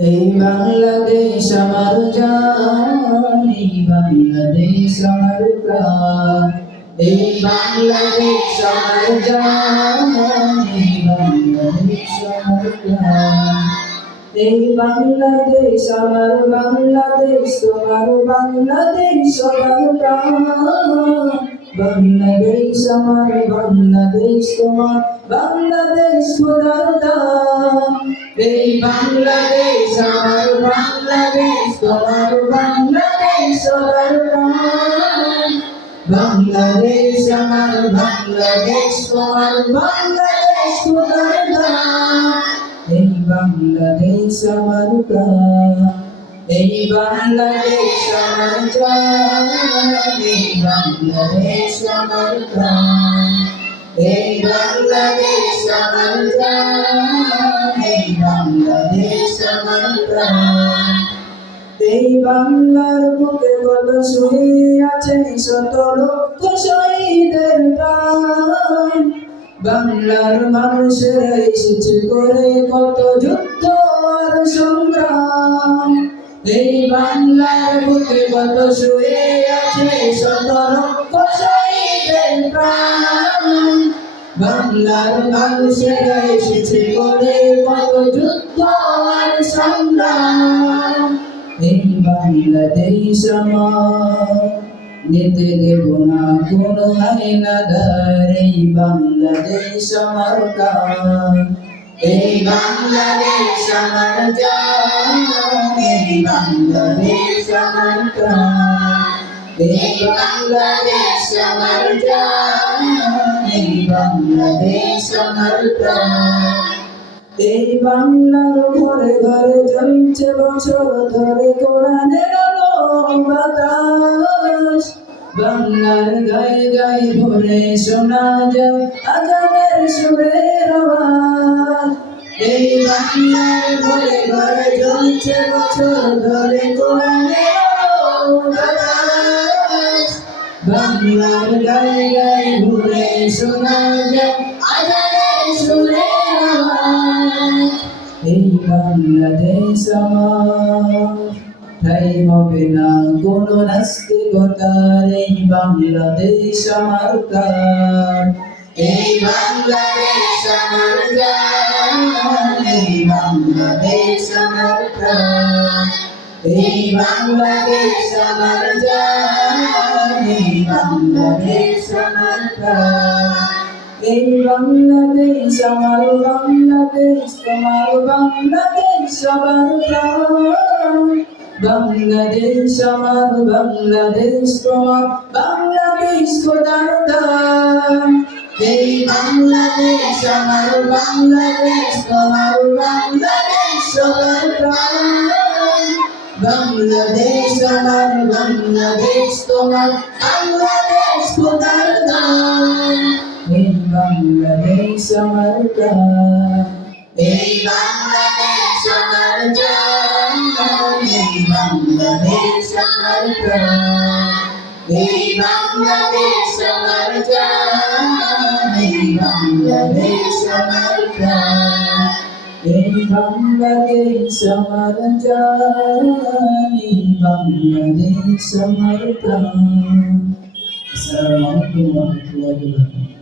এই বাংলাদেশ আমার জান এই বাংলাদেশ আমার প্রাণ। এই বাংলাদেশ আমার জান এই বাংলাদেশ আমার প্রাণ। এই বাংলাদেশ আমার বাংলাদেশ, তোমার বাংলাদেশ আমার প্রাণ। বাংলাদেশ আমার, বাংলাদেশ তোমার, বাংলাদেশ খোদার দান। এই বাংলাদেশ বাংলাদেশ তোমার বাংলাদেশ প্রাণ বাংলাদেশ। আমার বাংলাদেশ তোমার বাংলাদেশ দান এই বাংলাদেশ আমার এই বাংলাদেশ আমার এই বাংলাদেশ আমার এই বাংলাদেশ আমার এই বাংলাদেশ আমার এই বাংলার বুকে কত শহীদ আছে শত লক্ষ শহীদের প্রাণ। বাংলার মানুষেরা এসেছে করে কত যুদ্ধ আর সংগ্রাম। এই বাংলার বুকে কত শুয়ে আছে শত লক্ষ শহীদের প্রাণ। বাংলার মানুষেরা এসেছে করে কত যুদ্ধ আমার নিতে দেব না কোন হাইনাদার এই বাংলাদেশ আমার এই বাংলাদেশ আমার এই বাংলাদেশ আমার এই বাংলাদেশ আমার এই বাংলাদেশ আমার এই বাংলার ঘরে ঘরে চলছে বছর ধরে কোরআনের বাতাস বাংলার গায়ে গায়ে ভরে শোনা যায় আজানের সুরের আওয়াজ। এই বাংলার ঘরে ঘরে চলছে বছর ধরে কোরআনের বাংলার গায়ে গায়ে ঘুরে শোনা যায় আজানের সুরের আওয়াজ। এই বাংলাদেশ আমার। ঠাই হবে না কোন নাস্তিকতার এই বাংলাদেশ আমার প্রাণ। এই বাংলাদেশ আমার এই বাংলাদেশ আমার এই বাংলাদেশ আমার এই বাংলাদেশ আমার এই বাংলাদেশ আমার বাংলাদেশ, তোমার বাংলাদেশ আমার প্রাণ। বাংলাদেশ আমার, বাংলাদেশ তোমার, বাংলাদেশ খোদার এই বাংলাদেশ আমার, বাংলাদেশ তোমার, বাংলাদেশ প্রাণ। বাংলাদেশ আমার, বাংলাদেশ তোমার, বাংলাদেশ খোদার দান। এই বাংলাদেশ আমার এই বাংলাদেশ আমার বাংলাদেশ আমার প্রাণ এই বাংলাদেশ আমার জান এই বাংলাদেশ আমার প্রাণ এই বাংলাদেশ আমার জান এই বাংলাদেশ আমার প্রাণ আসসালামু আলাইকুম ওয়া রাহমাতুল্লাহি ওয়া বারাকাতুহু